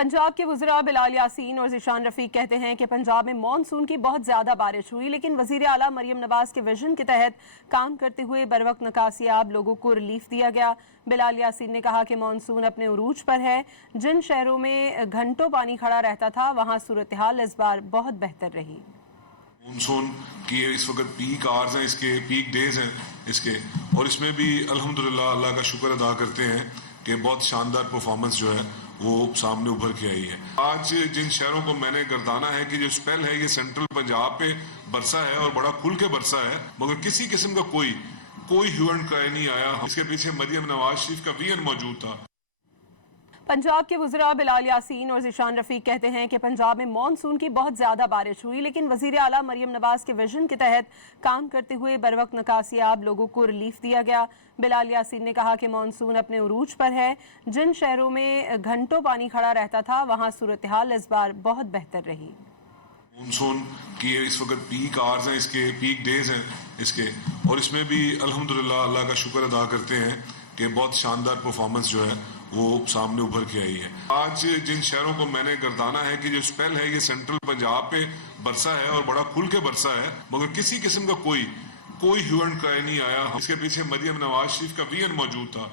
पंजाब के वज़ीर बिलाल यासीन और ज़ीशान रफ़ीक कहते हैं कि पंजाब में मॉनसून की बहुत ज़्यादा बारिश हुई, लेकिन वज़ीर आला मरियम नवाज़ के विजन के तहत काम करते हुए बरवक्त निकासियाब लोगों को रिलीफ दिया गया। बिलाल यासीन ने कहा कि मॉनसून अपने उरूज पर है। जिन शहरों में घंटों पानी खड़ा रहता था, वहाँ सूरत हाल इस बार बहुत बेहतर रही। मॉनसून की इस वक्त पीक आवर्स हैं, इसके पीक डेज हैं इसके, और इसमें भी अल्हम्दुलिल्लाह अल्लाह का शुक्र अदा करते हैं कि बहुत शानदार परफॉर्मेंस जो है वो सामने उभर के आई है। आज जिन शहरों को मैंने गर्दाना है कि जो स्पेल है ये सेंट्रल पंजाब पे बरसा है और बड़ा खुल के बरसा है, मगर किसी किस्म का कोई ह्यू एंड क्राई नहीं आया। इसके पीछे मरियम नवाज शरीफ का विजन मौजूद था। पंजाब के वज़ीर बिलाल यासीन और ज़ीशान रफ़ीक कहते हैं कि पंजाब में मॉनसून की बहुत ज़्यादा बारिश हुई, लेकिन वज़ीर आला मरियम नवाज़ के विजन के तहत काम करते हुए बरवक्त निकासियाब लोगों को रिलीफ दिया गया। बिलाल यासीन ने कहा कि मॉनसून अपने उरूज पर है। जिन शहरों में घंटों पानी खड़ा रहता था, वहाँ सूरत हाल इस बार बहुत बेहतर रही। मॉनसून की इस वक्त पीक आवर्स हैं, इसके पीक डेज हैं इसके, और इसमें भी अल्हम्दुलिल्लाह अल्लाह का शुक्र अदा करते हैं कि बहुत शानदार परफॉर्मेंस जो है वो सामने उभर के आई है। आज जिन शहरों को मैंने गर्दाना है कि जो स्पेल है ये सेंट्रल पंजाब पे बरसा है और बड़ा खुल के बरसा है, मगर किसी किस्म का कोई ह्यू एंड क्राई नहीं आया। इसके पीछे मरियम नवाज शरीफ का विजन मौजूद था।